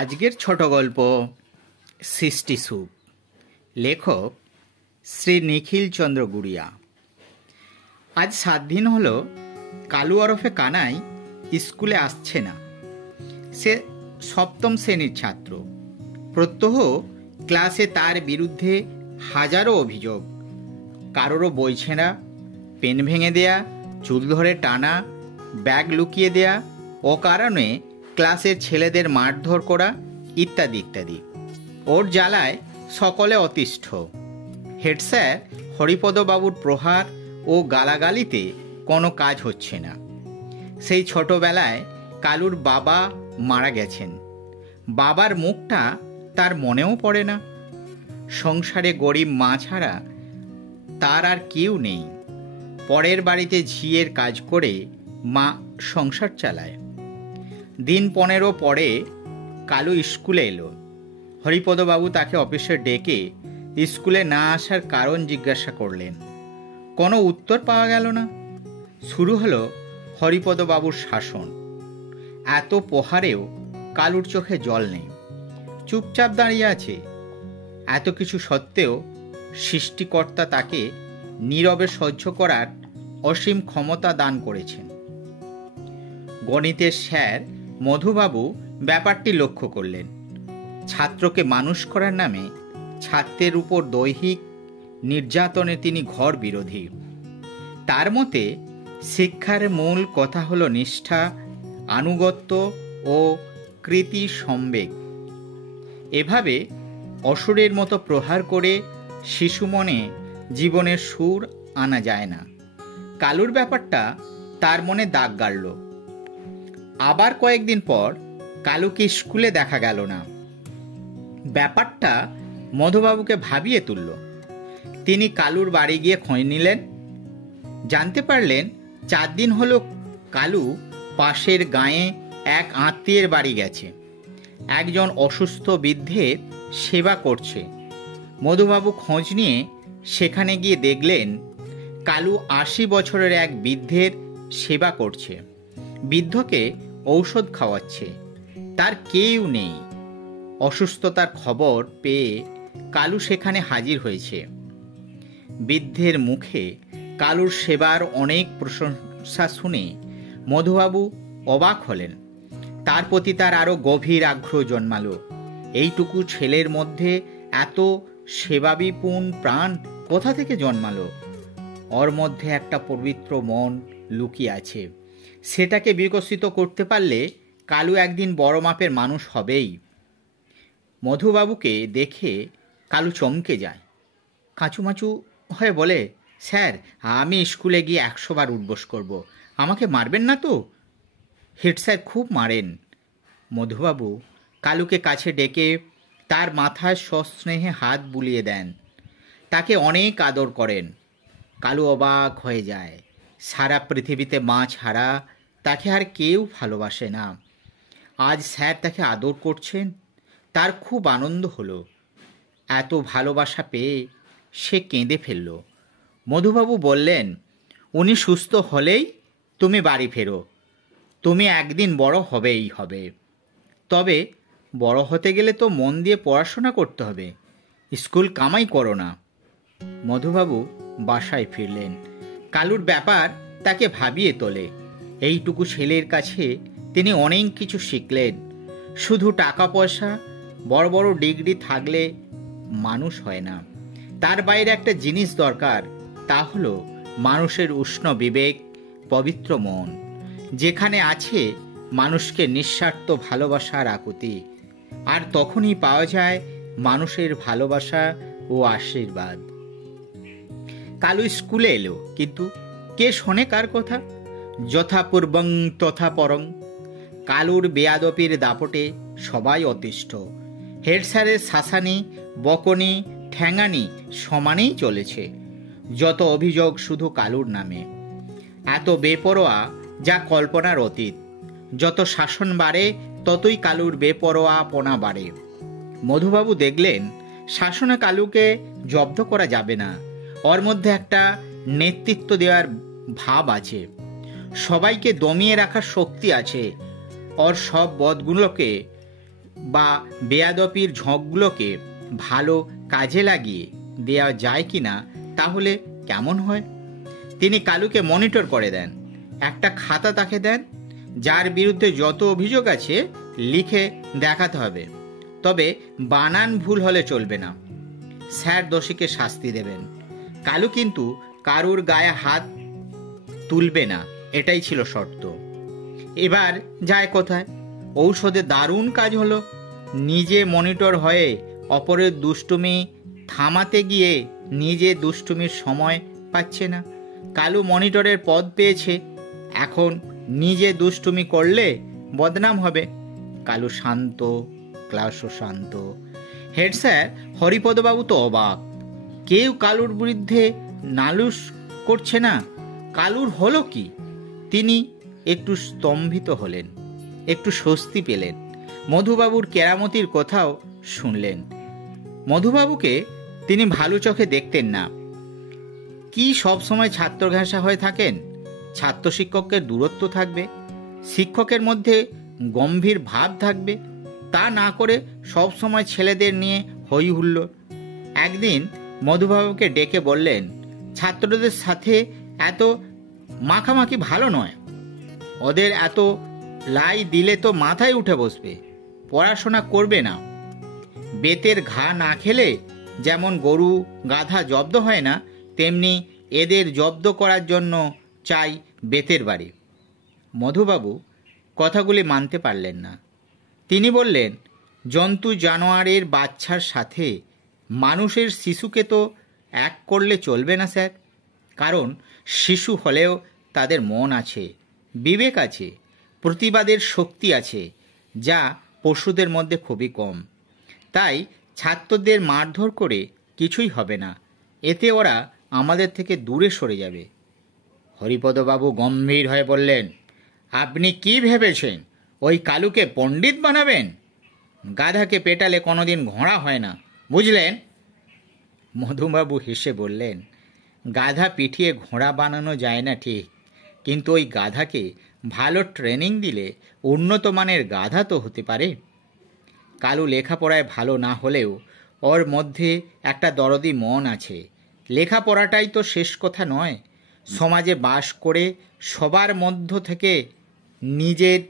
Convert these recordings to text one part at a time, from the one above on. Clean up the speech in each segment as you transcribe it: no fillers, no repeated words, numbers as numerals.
আজকের ছোট গল্প সৃষ্টি সুখ। লেখক শ্রী নিখিল চন্দ্র গুড়িয়া। আজ 7 দিন হলো কালু ওরফে কানাই স্কুলে আসছে না। সে 7ম শ্রেণীর ছাত্র। প্রত্যহ ক্লাসে তার বিরুদ্ধে হাজারো অভিযোগ। কারোরও বই ছেঁড়া, পেন ভেঙে দেয়া, চুল ধরে টানা, ব্যাগ লুকিয়ে দেয়া, অকারণে ক্লাসের ছেলেদের মারধর করা ইত্যাদি ইত্যাদি। ওর জ্বালায় সকলে অতিষ্ঠ। হেড স্যার হরিপদবাবুর প্রহার ও গালাগালিতে কোনো কাজ হচ্ছে না। সেই ছোটবেলায় কালুর বাবা মারা গেছেন। বাবার মুখটা তার মনেও পড়ে না। সংসারে গরিব মা ছাড়া তার আর কেউ নেই। পরের বাড়িতে ঝিয়ের কাজ করে মা সংসার চালায়। দিন 15 পরে কালু স্কুলে এলো। হরিপদবাবু তাকে অফিসে ডেকে স্কুলে না আসার কারণ জিজ্ঞাসা করলেন। কোনো উত্তর পাওয়া গেল না। শুরু হলো হরিপদবাবুর শাসন। এত প্রহারেও কালুর চোখে জল নেই, চুপচাপ দাঁড়িয়ে আছে। এত কিছু সত্ত্বেও সৃষ্টিকর্তা তাকে নীরবে সহ্য করার অসীম ক্ষমতা দান করেছেন। গণিতের স্যার মধুবাবু ব্যাপারটি লক্ষ্য করলেন। ছাত্রকে মানুষ করার নামে ছাত্রের উপর দৈহিক নির্যাতনে তিনি ঘোর বিরোধী। তার মতে শিক্ষার মূল কথা হলো নিষ্ঠা, আনুগত্য ও কৃতি সম্বেগ। এভাবে অসুরের মতো প্রহার করে শিশু মনে জীবনের সুর আনা যায় না। কালুর ব্যাপারটা তার মনে দাগ গাড়ল। আবার কয়েকদিন পর কালুকে স্কুলে দেখা গেল না। ব্যাপারটা মধুবাবুকে ভাবিয়ে তুলল। তিনি কালুর বাড়ি গিয়ে খোঁজ নিলেন। জানতে পারলেন 4 দিন হলো কালু পাশের গাঁয়ে এক আত্মীয়ের বাড়ি গেছে। একজন অসুস্থ বৃদ্ধের সেবা করছে। মধুবাবু খোঁজ নিয়ে সেখানে গিয়ে দেখলেন কালু 80 বছরের এক বৃদ্ধের সেবা করছে। বৃদ্ধকে ঔষধ খাওয়াচ্ছে। তার কেউ নেই। অসুস্থতার খবর পেয়ে কালু সেখানে হাজির হয়েছে। বৃদ্ধের মুখে কালুর সেবার অনেক প্রশংসা শুনে মধুবাবু অবাক হলেন। তার প্রতি তার আরো গভীর আগ্রহ জন্মালো। এইটুকু ছেলের মধ্যে এত সেবাবিপূর্ণ প্রাণ কোথা থেকে জন্মালো? ওর মধ্যে একটা পবিত্র মন লুকিয়ে আছে। সেটাকে বিকশিত করতে পারলে কালু একদিন বড় মাপের মানুষ হবেই। মধুবাবুকে দেখে কালু চমকে যায়। কাঁচুমাচু হয়ে বলে, স্যার, আমি স্কুলে গিয়ে 100 বার উঠবোস করব। আমাকে মারবেন না তো? হেড স্যার খুব মারেন। মধুবাবু কালুকে কাছে ডেকে তার মাথায় সস্নেহে হাত বুলিয়ে দেন। তাকে অনেক আদর করেন। কালু অবাক হয়ে যায়। সারা পৃথিবীতে মা ছাড়া তাকে আর কেউ ভালোবাসে না। আজ স্যার তাকে আদর করছেন। তার খুব আনন্দ হলো। এত ভালোবাসা পেয়ে সে কেঁদে ফেলল। মধুবাবু বললেন, উনি সুস্থ হলেই তুমি বাড়ি ফেরো। তুমি একদিন বড় হবেই হবে। তবে বড় হতে গেলে তো মন দিয়ে পড়াশোনা করতে হবে। স্কুল কামাই করো না। মধুবাবু বাসায় ফিরলেন। কালুর ব্যাপার তাকে ভাবিয়ে তোলে। এইটুকু ছেলের কাছে তিনি অনেক কিছু শিখলেন। শুধু টাকা পয়সা, বড় বড় ডিগ্রি থাকলে মানুষ হয় না। তার বাইরে একটা জিনিস দরকার, তা হলো মানুষের উষ্ণ বিবেক, পবিত্র মন। যেখানে আছে মানুষকে নিঃস্বার্থ ভালোবাসার আকুতি। আর তখনই পাওয়া যায় মানুষের ভালোবাসা ও আশীর্বাদ। কালু স্কুলে এলো, কিন্তু কে শোনে কার কথা? যথাপূর্বং তথা পরং। কালুর বেয়াদপির দাপটে সবাই অতিষ্ঠ। হেড স্যারের শাসানি, বকনি, ঠ্যাঙানি সমানেই চলেছে। যত অভিযোগ শুধু কালুর নামে। এত বেপরোয়া যা কল্পনার অতীত। যত শাসন বাড়ে ততই কালুর বেপরোয়াপনা বাড়ে। মধুবাবু দেখলেন শাসনে কালুকে জব্দ করা যাবে না। ওর মধ্যে একটা নেতৃত্ব দেওয়ার ভাব আছে। সবাইকে দমিয়ে রাখার শক্তি আছে। ওর সব বদগুলোকে বা বেয়াদপির ঝোঁকগুলোকে ভালো কাজে লাগিয়ে দেওয়া যায় কি না, তাহলে কেমন হয়? তিনি কালুকে মনিটর করে দেন, একটা খাতা তাকে দেন, যার বিরুদ্ধে যত অভিযোগ আছে লিখে দেখাতে হবে, তবে বানান ভুল হলে চলবে না। স্যার দোষীকে শাস্তি দেবেন। কালু কিন্তু কারুর গায়ে হাত তুলবে না, এটাই ছিল শর্ত। এবার যায় কোথায়? ঔষধে দারুণ কাজ হলো। নিজে মনিটর হয়ে অপরের দুষ্টুমি থামাতে গিয়ে নিজে দুষ্টুমির সময় পাচ্ছে না। কালু মনিটরের পদ পেয়েছে, এখন নিজে দুষ্টুমি করলে বদনাম হবে। কালু শান্ত, ক্লাসও শান্ত। হেড স্যার হরিপদবাবু তো অবাক, কেউ কালুর বিরুদ্ধে নালিশ করছে না। কালুর হলো কি? তিনি একটু স্তম্ভিত হলেন, একটু স্বস্তি পেলেন। মধুবাবুর কেরামতির কথাও শুনলেন। মধুবাবুকে তিনি ভালো চোখে দেখতেন না। কি সব সময় ছাত্র ঘেঁষা হয়ে থাকেন? ছাত্র শিক্ষকের দূরত্ব থাকবে, শিক্ষকের মধ্যে গম্ভীর ভাব থাকবে, তা না করে সব সময় ছেলেদের নিয়ে হই হুল্লোড়। একদিন মধুবাবুকে ডেকে বললেন, ছাত্রদের সাথে এত মাখামাখি ভালো নয়, ওদের এত লাই দিলে তো মাথায় উঠে বসবে, পড়াশোনা করবে না। বেতের ঘা না খেলে যেমন গরু গাধা জব্দ হয় না, তেমনি এদের জব্দ করার জন্য চাই বেতের বাড়ি। মধুবাবু কথাগুলি মানতে পারলেন না। তিনি বললেন, জন্তু জানোয়ারের বাচ্চার সাথে মানুষের শিশুকে তো এক করলে চলবে না স্যার, কারণ শিশু হলেও তাদের মন আছে, বিবেক আছে, প্রতিবাদের শক্তি আছে, যা পশুদের মধ্যে খুবই কম। তাই ছাত্রদের মারধর করে কিছুই হবে না, এতে ওরা আমাদের থেকে দূরে সরে যাবে। হরিপদবাবু গম্ভীর হয়ে বললেন, আপনি কি ভেবেছেন ওই কালুকে পণ্ডিত বানাবেন? গাধাকে পেটালে কোনোদিন ঘোড়া হয় না, বুঝলেন? মধুবাবু হেসে বললেন, গাধা পিঠিয়ে ঘোড়া বানানো যায় না ঠিক, কিন্তু ওই গাধাকে ভালো ট্রেনিং দিলে উন্নত মানের গাধা তো হতে পারে। কালু লেখাপড়ায় ভালো না হলেও ওর মধ্যে একটা দরদি মন আছে। লেখাপড়াটাই তো শেষ কথা নয়, সমাজে বাস করে সবার মধ্য থেকে নিজের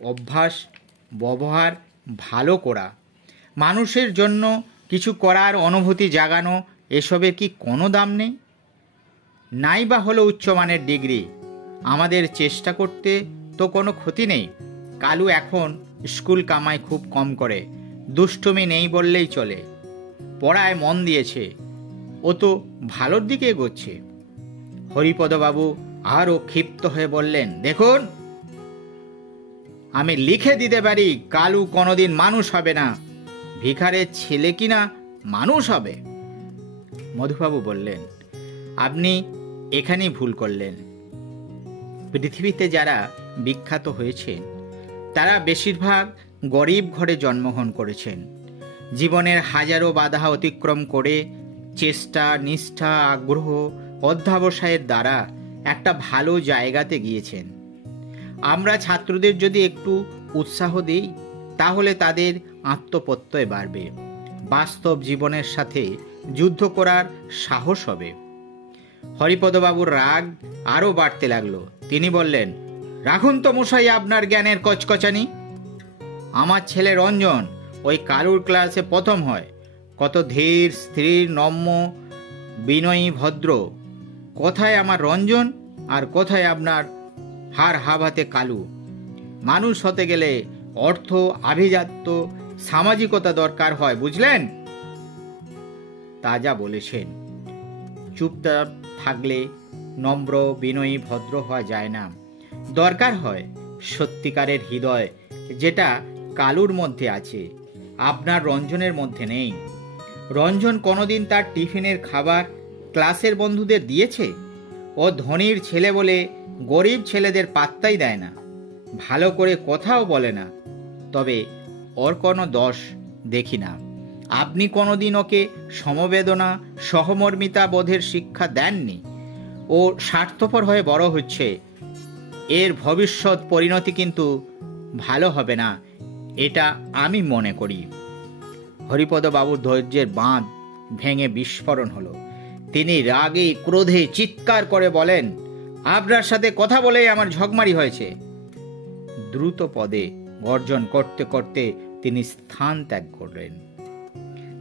অভ্যাস ব্যবহার ভালো করা, মানুষের জন্য কিছু করার অনুভূতি জাগানো, এসবের কি কোনো দাম নেই? নাই বা হলো উচ্চমানের ডিগ্রি, আমাদের চেষ্টা করতে তো কোনো ক্ষতি নেই। কালু এখন স্কুল কামাই খুব কম করে, দুষ্টুমি নেই বললেই চলে, পড়ায় মন দিয়েছে, ও তো ভালোর দিকে এগোচ্ছে। হরিপদবাবু আরও ক্ষিপ্ত হয়ে বললেন, দেখুন, আমি লিখে দিতে পারি কালু কোনোদিন মানুষ হবে না। ভিখারের ছেলে কিনা মানুষ হবে? মধুবাবু বললেন, আপনি এখানেই ভুল করলেন। পৃথিবীতে যারা বিখ্যাত হয়েছেন তারা বেশিরভাগ গরিব ঘরে জন্মগ্রহণ করেছেন। জীবনের হাজারো বাধা অতিক্রম করে চেষ্টা, নিষ্ঠা, আগ্রহ, অধ্যবসায়ের দ্বারা একটা ভালো জায়গাতে গিয়েছেন। আমরা ছাত্রদের যদি একটু উৎসাহ দিই, তাহলে তাদের আত্মপ্রত্যয় বাড়বে, বাস্তব জীবনের সাথে যুদ্ধ করার সাহস হবে। হরিপদবাবুর রাগ আরও বাড়তে লাগলো। তিনি বললেন, রাখুন তো মশাই আপনার জ্ঞানের কচকচানি। আমার ছেলে রঞ্জন ওই কালুর ক্লাসে প্রথম হয়, কত ধীর স্থির, নম্য, বিনয়ী, ভদ্র। কোথায় আমার রঞ্জন আর কোথায় আপনার হার হাভাতে কালু? মানুষ হতে গেলে অর্থ, আভিজাত্য, সামাজিকতা দরকার হয়, বুঝলেন? তা যা বলেছেন। চুপচাপ থাকলে নম্র, বিনয়ী, ভদ্র হওয়া যায় না। দরকার হয় সত্যিকারের হৃদয়, যেটা কালুর মধ্যে আছে, আপনার রঞ্জনের মধ্যে নেই। রঞ্জন কোনোদিন তার টিফিনের খাবার ক্লাসের বন্ধুদের দিয়েছে? ও ধনীর ছেলে বলে গরিব ছেলেদের পাত্তাই দেয় না, ভালো করে কথাও বলে না। তবে ওর কোনো দোষ দেখি না। আপনি কোনোদিন ওকে সমবেদনা, সহমর্মিতা বোধের শিক্ষা দেননি। ও স্বার্থপর হয়ে বড় হচ্ছে, এর ভবিষ্যৎ পরিণতি কিন্তু ভালো হবে না। এটা আমি মনে করি। হরিপদবাবুর ধৈর্যের বাঁধ ভেঙে বিস্ফোরণ হলো। তিনি রাগে ক্রোধে চিৎকার করে বলেন, আপনার সাথে কথা বলেই আমার ঝগমারি হয়েছে। দ্রুত পদে গর্জন করতে করতে তিনি স্থান ত্যাগ করলেন।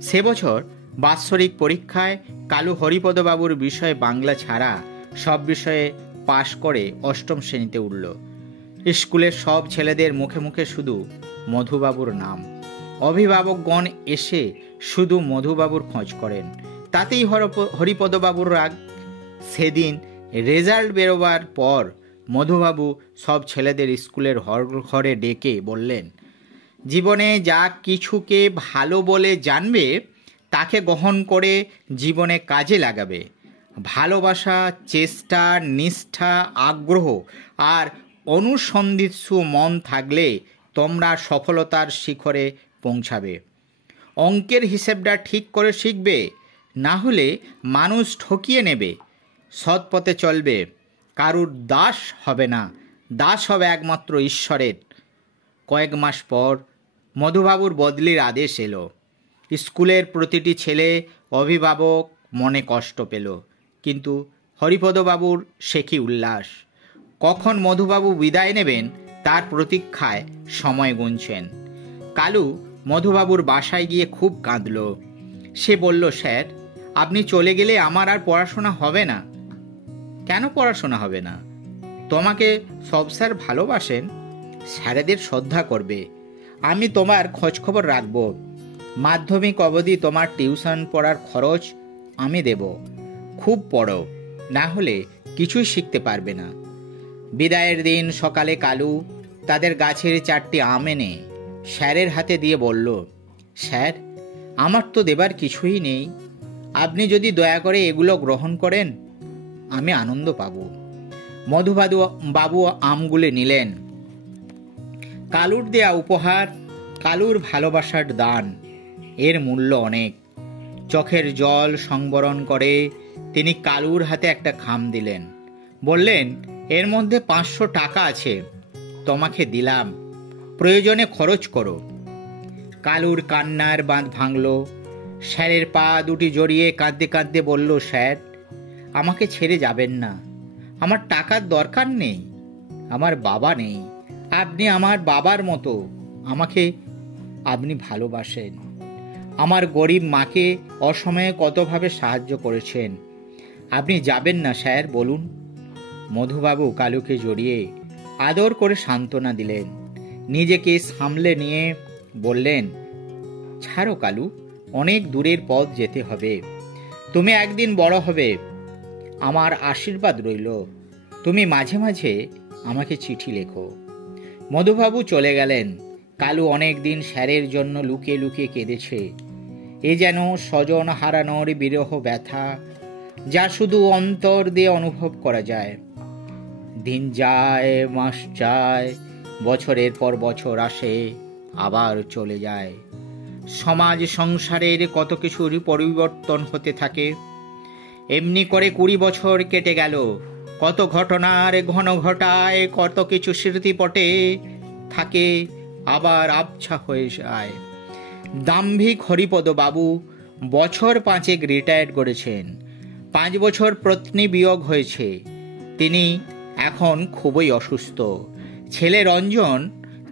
সে বছর বাৎসরিক পরীক্ষায় কালু হরিপদবাবুর বিষয়ে বাংলা ছাড়া সব বিষয়ে পাশ করে অষ্টম শ্রেণীতে উঠল। স্কুলের সব ছেলেদের মুখে মুখে শুধু মধুবাবুর নাম। অভিভাবকগণ এসে শুধু মধুবাবুর খোঁজ করেন, তাতেই হরিপদবাবুর রাগ। সেদিন রেজাল্ট বেরোবার পর মধুবাবু সব ছেলেদের স্কুলের ঘরে ডেকে বললেন, জীবনে যা কিছুকে ভালো বলে জানবে তাকে গ্রহণ করে জীবনে কাজে লাগাবে। ভালোবাসা, চেষ্টা, নিষ্ঠা, আগ্রহ আর অনুসন্ধিৎসু মন থাকলে তোমরা সফলতার শিখরে পৌঁছাবে। অঙ্কের হিসেবটা ঠিক করে শিখবে, না হলে মানুষ ঠকিয়ে নেবে। সৎ পথে চলবে, কারুর দাস হবে না, দাস হবে একমাত্র ঈশ্বরের। কয়েক মাস পর মধুবাবুর বদলির আদেশ এলো। স্কুলের প্রতিটি ছেলে অভিভাবক মনে কষ্ট পেল, কিন্তু হরিপদবাবুর সে কি উল্লাস! কখন মধুবাবু বিদায় নেবেন তার প্রতীক্ষায় সময় গুনছেন। কালু মধুবাবুর বাসায় গিয়ে খুব কাঁদল। সে বলল, স্যার, আপনি চলে গেলে আমার আর পড়াশোনা হবে না। কেন পড়াশোনা হবে না? তোমাকে সব স্যার ভালোবাসেন, স্যারেদের শ্রদ্ধা করবে। আমি তোমার খোঁজখবর রাখব। মাধ্যমিক অবধি তোমার টিউশন পড়ার খরচ আমি দেব। খুব পড়ো, না হলে কিছুই শিখতে পারবে না। বিদায়ের দিন সকালে কালু তাদের গাছের 4টি আম এনে স্যারের হাতে দিয়ে বলল, স্যার, আমার তো দেবার কিছুই নেই। আপনি যদি দয়া করে এগুলো গ্রহণ করেন আমি আনন্দ পাব। মধুবাবু আমগুলো নিলেন। কালুর দেয়া উপহার, কালুর ভালোবাসার দান, এর মূল্য অনেক। চোখের জল সংবরণ করে তিনি কালুর হাতে একটা খাম দিলেন। বললেন, এর মধ্যে 500 টাকা আছে, তোমাকে দিলাম, প্রয়োজনে খরচ করো। কালুর কান্নার বাঁধ ভাঙল। স্যারের পা দুটি জড়িয়ে কাঁদতে কাঁদতে বলল, স্যার, আমাকে ছেড়ে যাবেন না। আমার টাকার দরকার নেই, আমার বাবা নেই। আপনি আমার বাবার মতো, আমাকে আপনি ভালোবাসেন। আমার গরিব মাকে অসময়ে কতভাবে সাহায্য করেছেন। আপনি যাবেন না স্যার, বলুন। মধুবাবু কালুকে জড়িয়ে আদর করে সান্ত্বনা দিলেন। নিজেকে সামলে নিয়ে বললেন, ছাড়ো কালু, অনেক দূরের পথ যেতে হবে। তুমি একদিন বড় হবে, আমার আশীর্বাদ রইল। তুমি মাঝে মাঝে আমাকে চিঠি লেখো। মধুবাবু চলে গেলেন। কালু অনেক দিন স্যারের জন্য লুকিয়ে লুকিয়ে কেঁদেছে। এ যেন স্বজন হারানোর বিরহ ব্যথা, যা শুধু অন্তর দিয়ে অনুভব করা যায়। দিন যায়, মাস যায়, বছরের পর বছর আসে, আবার চলে যায়। সমাজ সংসারের কত কিছুর পরিবর্তন হতে থাকে। এমনি করে 20 বছর কেটে গেল। কত ঘটনার ঘন ঘটায়, কত কিছু স্মৃতিপটে থাকে, আবার আবছা হয়ে যায়। দাম্ভিক হরিপদবাবু বছর 5 রিটায়ার্ড করেছেন। 5 বছর পত্নী বিয়োগ হয়েছে। তিনি এখন খুবই অসুস্থ। ছেলে রঞ্জন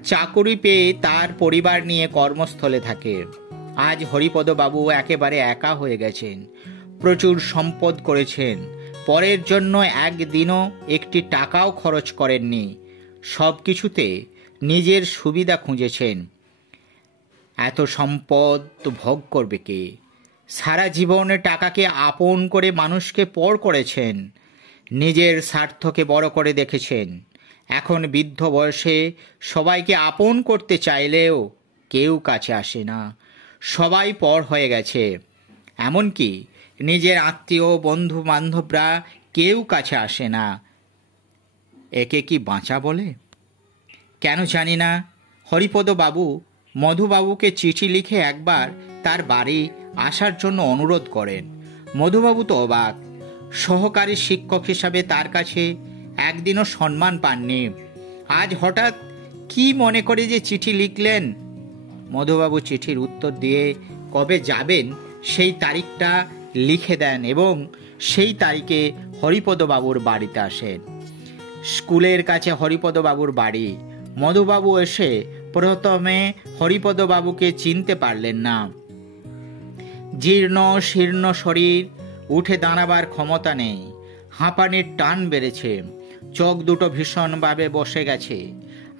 চাকুরি পেয়ে তার পরিবার নিয়ে কর্মস্থলে থাকে। আজ হরিপদবাবু একেবারে একা হয়ে গেছেন। প্রচুর সম্পদ করেছেন, পরের জন্য একদিনও একটি টাকাও খরচ করেননি। সব কিছুতে নিজের সুবিধা খুঁজেছেন। এত সম্পদ ভোগ করবে কে? সারা জীবনে টাকাকে আপন করে মানুষকে পর করেছেন, নিজের স্বার্থকে বড় করে দেখেছেন। এখন বৃদ্ধ বয়সে সবাইকে আপন করতে চাইলেও কেউ কাছে আসে না, সবাই পর হয়ে গেছে। এমনকি নিজের আত্মীয় বন্ধু বান্ধবরা কেউ কাছে আসে না। একে কি বাঁচা বলে? কেন জানি না, হরিপদবাবু মধুবাবুকে চিঠি লিখে একবার তার বাড়ি আসার জন্য অনুরোধ করেন। মধুবাবু তো অবাক। সহকারী শিক্ষক হিসাবে তার কাছে একদিনও সম্মান পাননি। আজ হঠাৎ কি মনে করে যে চিঠি লিখলেন মধুবাবু চিঠির উত্তর দিয়ে কবে যাবেন সেই তারিখটা লিখে দেন এবং সেই তারিখে হরিপদবাবুর বাড়িতে আসেন। স্কুলের কাছে হরিপদবাবুর বাড়ি। মধুবাবু এসে প্রথমে হরিপদবাবুকে চিনতে পারলেন না। জীর্ণ শীর্ণ শরীর, উঠে দাঁড়াবার ক্ষমতা নেই, হাঁপানির টান বেড়েছে, চোখ দুটো ভীষণভাবে বসে গেছে,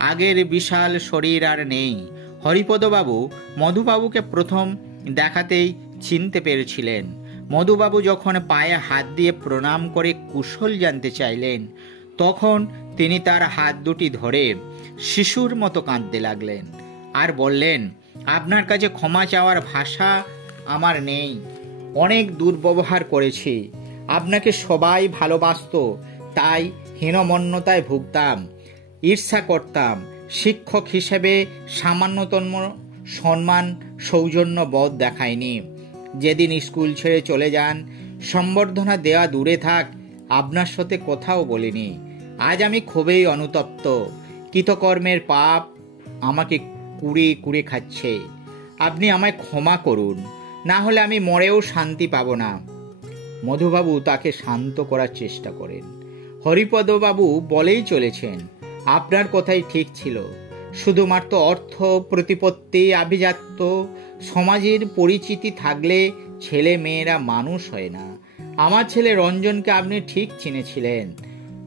আগের বিশাল শরীর আর নেই। হরিপদবাবু মধুবাবুকে প্রথম দেখাতেই চিনতে পেরেছিলেন। মধুবাবু যখন পায়ে হাত দিয়ে প্রণাম করে কুশল জানতে চাইলেন, তখন তিনি তার হাত দুটি ধরে শিশুর মতো কাঁদতে লাগলেন আর বললেন, আপনার কাছে ক্ষমা চাওয়ার ভাষা আমার নেই। অনেক দুর্ব্যবহার করেছি, আপনাকে সবাই ভালোবাসত, তাই হীনমন্যতায় ভুগতাম, ঈর্ষা করতাম। শিক্ষক হিসেবে সামান্যতম সম্মান সৌজন্য বোধ দেখায়নি। যেদিন স্কুল ছেড়ে চলে যান, সম্বর্ধনা দেওয়া দূরে থাক, আপনার সাথে কথাও বলিনি। আজ আমি খুবই অনুতপ্ত। কৃতকর্মের পাপ আমাকে কুড়ে কুড়ে খাচ্ছে। আপনি আমায় ক্ষমা করুন, না হলে আমি মরেও শান্তি পাব না। মধুবাবু তাকে শান্ত করার চেষ্টা করেন। হরিপদবাবু বলেই চলেছেন, আপনার কথাই ঠিক ছিল। শুধুমাত্র অর্থ, প্রতিপত্তি, আভিজাত্য, সমাজের পরিচিতি থাকলে ছেলে মেয়েরা মানুষ হয় না। আমার ছেলে রঞ্জনকে আপনি ঠিক চিনেছিলেন।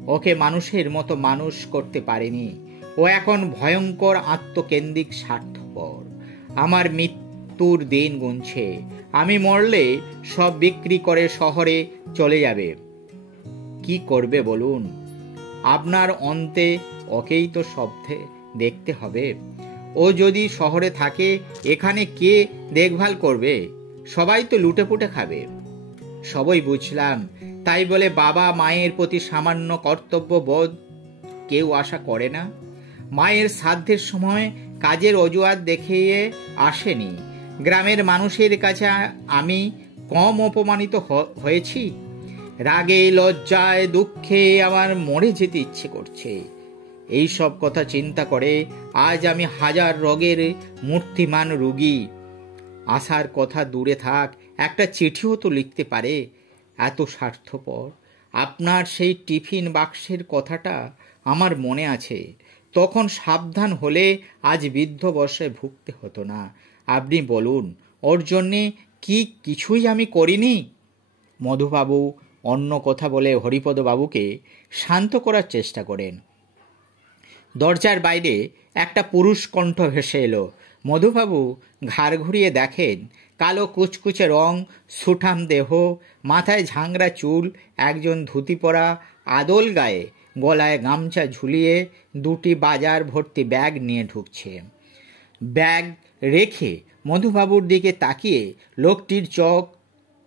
ওকে মানুষের মতো মানুষ করতে পারেনি। ও এখন ভয়ঙ্কর আত্মকেন্দ্রিক স্বার্থপর। আমার মৃত্যুর দিন গুনছে। আমি মরলে সব বিক্রি করে শহরে চলে যাবে। কি করবে বলুন? আপনার অন্তে ওকেই তো সব দেখতে হবে। ও যদি শহরে থাকে, এখানে কে দেখভাল করবে? সবাই তো লুটেপুটে খাবে। সবই বুঝলাম, তাই বলে বাবা মায়ের প্রতি সামান্য কর্তব্য বোধ কেউ আশা করে না? মায়ের শ্রাদ্ধের সময় কাজের অজুহাত দেখিয়ে আসেনি। গ্রামের মানুষের কাছে আমি কম অপমানিত হয়েছি? রাগে, লজ্জায়, দুঃখে আমার মরে যেতে ইচ্ছে করছে। এই সব কথা চিন্তা করে আজ আমি হাজার রোগের মূর্তিমান রোগী। আসার কথা দূরে থাক, একটা চিঠিও তো লিখতে পারে। এত স্বার্থপর। আপনার সেই টিফিন বাক্সের কথাটা আমার মনে আছে। তখন সাবধান হলে আজ বৃদ্ধ বয়সে ভুগতে হতো না। আপনি বলুন, ওর জন্যে কি কিছুই আমি করিনি? মধুবাবু অন্য কথা বলে হরিপদবাবুকে শান্ত করার চেষ্টা করেন। দরজার বাইরে একটা পুরুষ কণ্ঠ ভেসে এলো। মধুবাবু ঘাড় ঘুরিয়ে দেখেন, কালো কুচকুচে রং, সুঠাম দেহ, মাথায় ঝাংরা চুল, একজন ধুতি পরা আদল গায়ে, গলায় গামছা ঝুলিয়ে দুটি বাজার ভর্তি ব্যাগ নিয়ে ঢুকছে। ব্যাগ রেখে মধুবাবুর দিকে তাকিয়ে লোকটির চোখ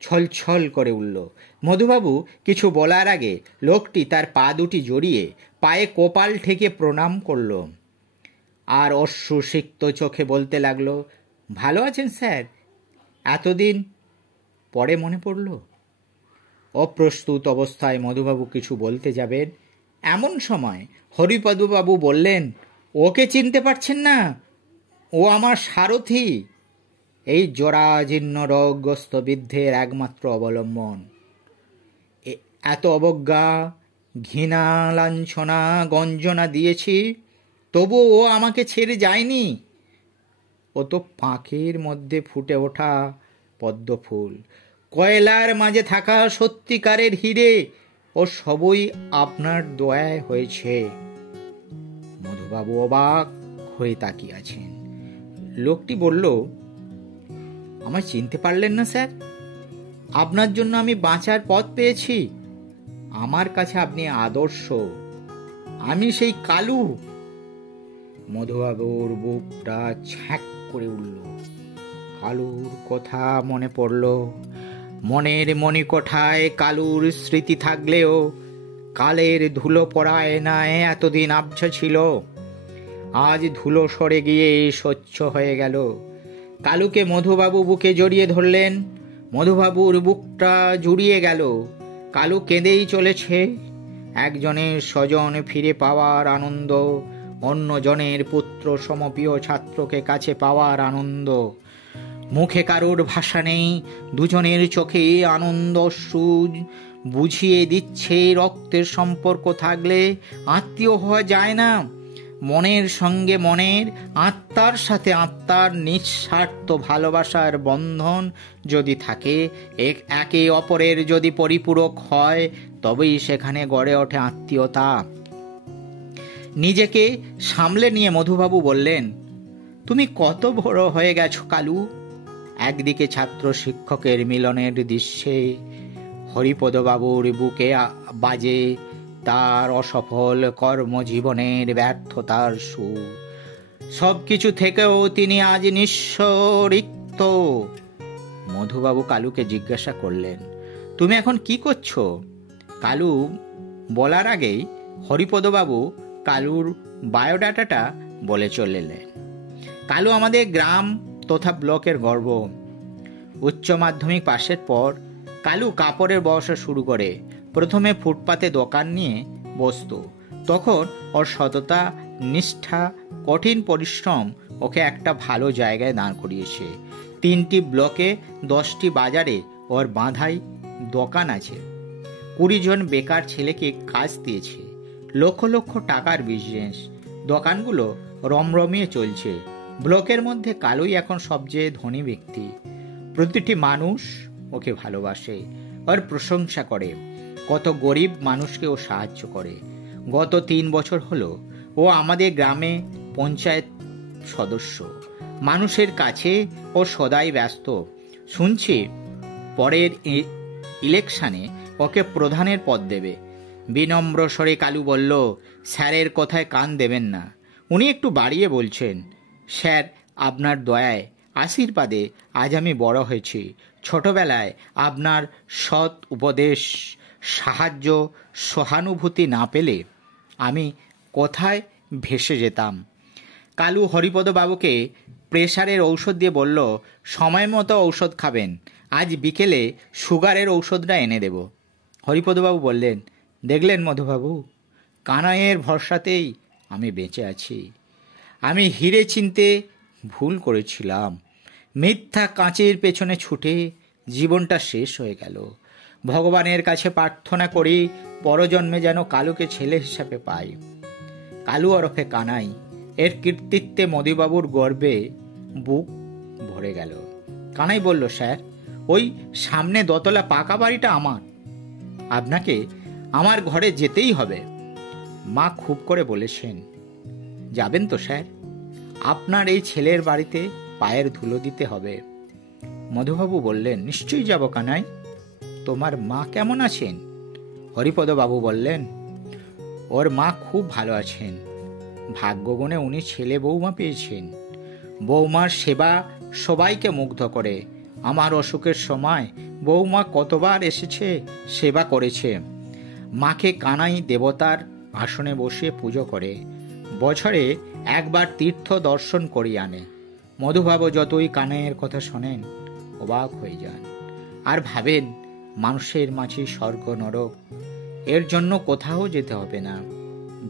ছলছল করে উঠল। মধুবাবু কিছু বলার আগে লোকটি তার পা দুটি জড়িয়ে পায়ে কপাল ঠেকে প্রণাম করল আর অশ্রুসিক্ত চোখে বলতে লাগলো, ভালো আছেন স্যার? এতদিন পরে মনে পড়ল। অপ্রস্তুত অবস্থায় মধুবাবু কিছু বলতে যাবেন, এমন সময় হরিপদবাবু বললেন, ওকে চিনতে পারছেন না? ও আমার সারথি, এই জরাজীর্ণ রোগগ্রস্ত বৃদ্ধের একমাত্র অবলম্বন। এত অবজ্ঞা, ঘৃণা, লাঞ্ছনা, গঞ্জনা দিয়েছি, তবু ও আমাকে ছেড়ে যায়নি। ও তো পাঁকের মধ্যে ফুটে ওঠা পদ্ম ফুল, কয়লার মাঝে থাকা সত্যিকারের হিরে। ও সবই আপনার দয়ায় হয়েছে। মধুবাবু অবাক হয়ে তাকিয়ে আছেন। লোকটি বলল, আমায় চিনতে পারলেন না স্যার? আপনার জন্য আমি বাঁচার পথ পেয়েছি। আমার কাছে আপনি আদর্শ। আমি সেই কালু। মধুবাবুর বুকটা ছ্যাঁক করে উঠল। কালুর কথা মনে পড়ল। মনের মণিকোঠায় কালুর স্মৃতি থাকলেও কালের ধুলো পড়ায় নাই এতদিন আবছা ছিল। আজ ধুলো সরে গিয়ে স্বচ্ছ হয়ে গেল। কালুকে মধুবাবু বুকে জড়িয়ে ধরলেন। মধুবাবুর বুকটা জুড়িয়ে গেল। কালু কেঁদেই চলেছে। একজনের স্বজন ফিরে পাওয়ার আনন্দ অন্যজনের পুত্র সমপ্রিয় ছাত্রকে কাছে পাওয়ার আনন্দ। মুখে কারোর ভাষা নেই, দুজনের চোখে আনন্দ অশ্রু বুঝিয়ে দিচ্ছে রক্তের সম্পর্ক থাকলে আত্মীয় হওয়া যায় না। মনের সঙ্গে মনের, আত্মার সাথে আত্মার নিঃস্বার্থ ভালোবাসার বন্ধন যদি থাকে, একে অপরের যদি পরিপূরক হয়, তবেই সেখানে গড়ে ওঠে আত্মীয়তা। নিজেকে সামলে নিয়ে মধুবাবু বললেন, তুমি কত বড় হয়ে গেছো কালু। একদিকে ছাত্র শিক্ষকের মিলনের দৃশ্যে হরিপদবাবুর বুকে বাজে তার অসফল কর্মজীবনের ব্যর্থতার সুর। সবকিছু থেকেও তিনি আজ নিঃস্ব, রিক্ত। মধুবাবু কালুকে জিজ্ঞাসা করলেন, তুমি এখন কি করছো? কালু বলার আগেই হরিপদবাবু কালুর বায়োডাটাটা বলে চললেন। কালু আমাদের গ্রাম তথা ব্লকের গর্ব। উচ্চ মাধ্যমিক পাশের পর কালু কাপড়ের ব্যবসা শুরু করে। প্রথমে ফুটপাতে দোকান নিয়ে বসত। তখন ওর সততা, নিষ্ঠা, কঠিন পরিশ্রম ওকে একটা ভালো জায়গায় দাঁড় করিয়েছে। 3টি ব্লকে 10টি বাজারে ওর বাঁধাই দোকান আছে। 20 জন বেকার ছেলেকে কাজ দিয়েছে। লক্ষ লক্ষ টাকার বিজনেস। দোকানগুলো রমরমিয়ে চলছে। ব্লকের মধ্যে কালুই এখন সবচেয়ে ধনী ব্যক্তি। প্রতিটি মানুষ ওকে ভালোবাসে, ওর প্রশংসা করে। কত গরিব মানুষকে ও সাহায্য করে। গত 3 বছর হলো ও আমাদের গ্রামে পঞ্চায়েত সদস্য। মানুষের কাছে ও সদাই ব্যস্ত। শুনছি পরের ইলেকশনে ওকে প্রধানের পদ দেবে। বিনম্র স্বরে কালু বলল, স্যারের কথায় কান দেবেন না। উনি একটু বাড়িয়ে বলছেন। স্যার, আপনার দয়ায়, আশীর্বাদে আজ আমি বড় হয়েছি। ছোটবেলায় আপনার সৎ উপদেশ, সাহায্য, সহানুভূতি না পেলে আমি কোথায় ভেসে যেতাম। কালু হরিপদবাবুকে প্রেশারের ঔষধ দিয়ে বলল, সময় মতো ঔষধ খাবেন। আজ বিকেলে সুগারের ঔষধটা এনে দেব। হরিপদবাবু বললেন, দেখলেন মধুবাবু, কানাইয়ের ভরসাতেই আমি বেঁচে আছি। আমি হিরে চিনতে ভুল করেছিলাম। মিথ্যা কাঁচের পেছনে ছুটে জীবনটা শেষ হয়ে গেল। ভগবানের কাছে প্রার্থনা করি পরজন্মে যেন কালুকে ছেলে হিসাবে পাই। কালু ওরফে কানাই, এর কৃতিত্বে মধুবাবুর গর্বে বুক ভরে গেল। কানাই বলল, স্যার, ওই সামনে দোতলা পাকা বাড়িটা আমার। আপনাকে আমার ঘরে যেতেই হবে। মা খুব করে বলেছেন। যাবেন তো স্যার? আপনার এই ছেলের বাড়িতে পায়ের ধুলো দিতে হবে। মধুবাবু বললেন, নিশ্চয়ই যাব কানাই। তোমার মা কেমন আছেন? হরিপদবাবু বললেন, ওর মা খুব ভালো আছেন। ভাগ্যগুণে উনি ছেলে বৌমা পেয়েছেন। বৌমার সেবা সবাইকে মুগ্ধ করে। আমার অসুখের সময় বৌমা কতবার এসেছে, সেবা করেছে। মাকে কানাই দেবতার আসনে বসিয়ে পুজো করে। বছরে একবার তীর্থ দর্শন করিয়ে আনে। মধুবাবু যতই কানাইয়ের কথা শোনেন অবাক হয়ে যান, আর ভাবেন মানুষের মাঝে স্বর্গ নরক, এর জন্য কোথাও যেতে হবে না।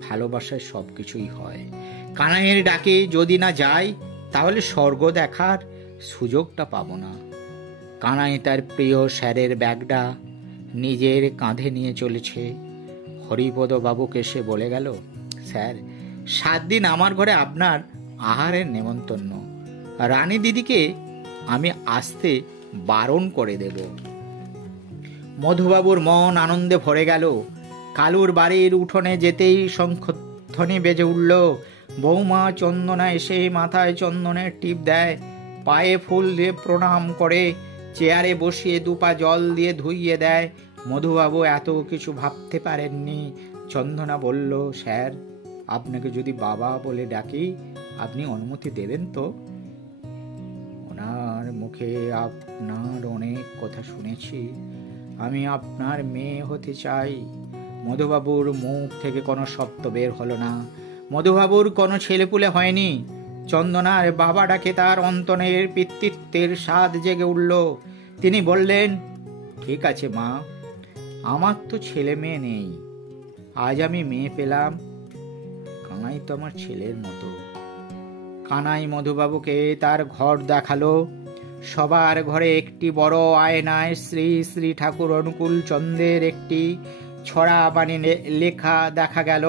ভালোবাসায় সব কিছুই হয়। কানাইয়ের ডাকে যদি না যাই, তাহলে স্বর্গ দেখার সুযোগটা পাবো না। কানাই তার প্রিয় স্যারের ব্যাগটা নিজের কাঁধে নিয়ে চলেছে। হরিপদ বাবুকে সে বলে গেল, স্যার, 7 দিন আমার ঘরে আপনার আহারের নেমন্তন্ন। রানী দিদিকে আমি আসতে বারণ করে দেব। মধুবাবুর মন আনন্দে ভরে গেল। কালুর বাড়ির উঠোনে যেতেই শঙ্খধ্বনি বেজে উঠল। বৌমা চন্দনা এসে মাথায় চন্দনের টিপ দেয়, পায়ে ফুল দিয়ে প্রণাম করে, চেয়ারে বসিয়ে 2 পা জল দিয়ে ধুইয়ে দেয়। মধুবাবু এত কিছু ভাবতে পারেননি। চন্দনা বলল, স্যার, আপনাকে যদি বাবা বলে ডাকি আপনি অনুমতি দেবেন তো? ওনার মুখে আপনার অনেক কথা শুনেছি। আমি আপনার মেয়ে হতে চাই। মধুবাবুর মুখ থেকে কোনো শব্দ বের হলো না। মধুবাবুর কোনো ছেলেপুলে হয়নি। চন্দনার বাবা ডাকে তার অন্তরের পিতৃত্বের স্বাদ জেগে উঠল। তিনি বললেন, ঠিক আছে মা, আমার তো ছেলে মেয়ে নেই, আজ আমি মেয়ে পেলাম, কানাই তো আমার ছেলের মতো। কানাই মধুবাবুকে তার ঘর দেখালো। সবার ঘরে একটি বড় আয়নায় শ্রী শ্রী ঠাকুর অনুকূল চন্দ্রের একটি ছড়া বাণী লেখা দেখা গেল।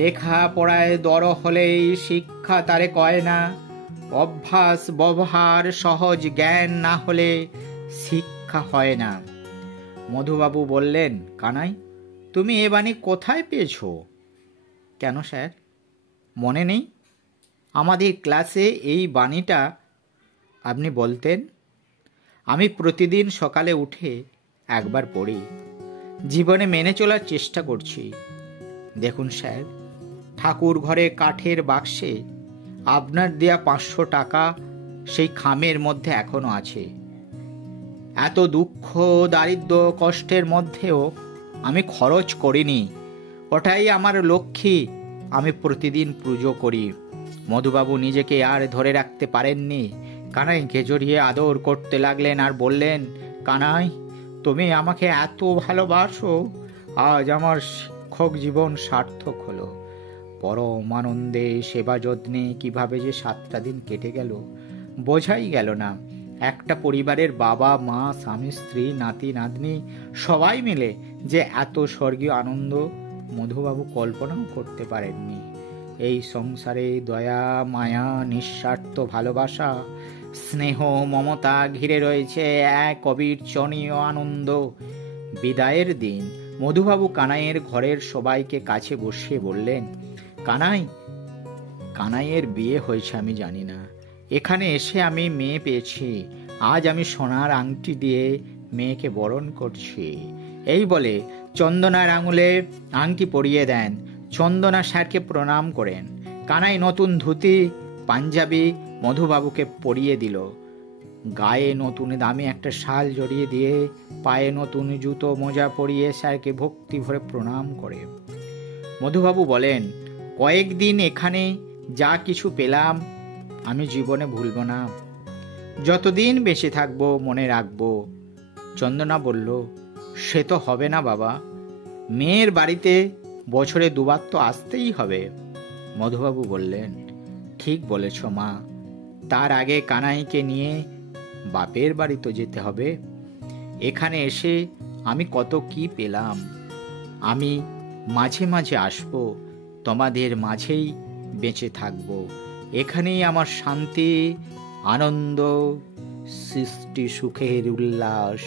লেখা পড়ায় দর হলেই শিক্ষা তারে কয় না, অভ্যাস ব্যবহার সহজ জ্ঞান না হলে শিক্ষা হয় না। মধুবাবু বললেন, কানাই, তুমি এ বাণী কোথায় পেয়েছ? কেন স্যার, মনে নেই? আমাদের ক্লাসে এই বাণীটা আপনি বলতেন। আমি প্রতিদিন সকালে উঠে একবার পড়ি। জীবনে মেনে চলার চেষ্টা করছি। দেখুন স্যার, ঠাকুর ঘরে কাঠের বাক্সে আপনার দেয়া 500 টাকা সেই খামের মধ্যে এখনো আছে। এত দুঃখ, দারিদ্র, কষ্টের মধ্যেও আমি খরচ করিনি। ওটাই আমার লক্ষ্মী। আমি প্রতিদিন পুজো করি। মধুবাবু নিজেকে আর ধরে রাখতে পারেননি। কানাইকে জড়িয়ে আদর করতে লাগলেন আর বললেন, কানাই, তুমি আমাকে এত ভালোবাসো, আজ আমার শিক্ষক জীবন সার্থক হলো। পরম আনন্দে সেবা যত্নে কিভাবে যে 7টা দিন কেটে গেল বোঝাই গেল না। একটা পরিবারের বাবা মা, স্বামী স্ত্রী, নাতি নাতনি সবাই মিলে যে এত স্বর্গীয় আনন্দ মধুবাবু কল্পনাও করতে পারেননি। এই সংসারে দয়া, মায়া, নিঃস্বার্থ ভালোবাসা, স্নেহ, মমতা ঘিরে রয়েছে এক অবিচনীয় আনন্দ। বিদায়ের দিন মধুবাবু কানাইয়ের ঘরের সবাইকে কাছে বসিয়ে বললেন, কানাই, কানাইয়ের বিয়ে হয়েছে আমি জানি না। এখানে এসে আমি মেয়ে পেয়েছি। আজ আমি সোনার আংটি দিয়ে মেয়েকে বরণ করছি। এই বলে চন্দনার আঙুলে আংটি পরিয়ে দেন। চন্দনা স্যারকে প্রণাম করেন। কানাই নতুন ধুতি পাঞ্জাবি মধুবাবুকে পরিয়ে দিল। গায়ে নতুন দামি একটা শাল জড়িয়ে দিয়ে পায়ে নতুন জুতো মোজা পরিয়ে স্যারকে ভক্তি ভরে প্রণাম করে। মধুবাবু বলেন, কয়েকদিন এখানে যা কিছু পেলাম আমি জীবনে ভুলব না। যতদিন বেঁচে থাকবো মনে রাখবো। চন্দনা বলল, সে তো হবে না বাবা, মেয়ের বাড়িতে বছরে 2 বার তো আসতেই হবে। মধুবাবু বললেন, ঠিক বলেছ মা, তার আগে কানাইকে নিয়ে বাপের বাড়ি তো যেতে হবে। এখানে এসে আমি কত কি পেলাম। আমি মাঝে মাঝে আসবো, তোমাদের মাঝেই বেঁচে থাকবো। এখানেই আমার শান্তি, আনন্দ, সৃষ্টি সুখের উল্লাস।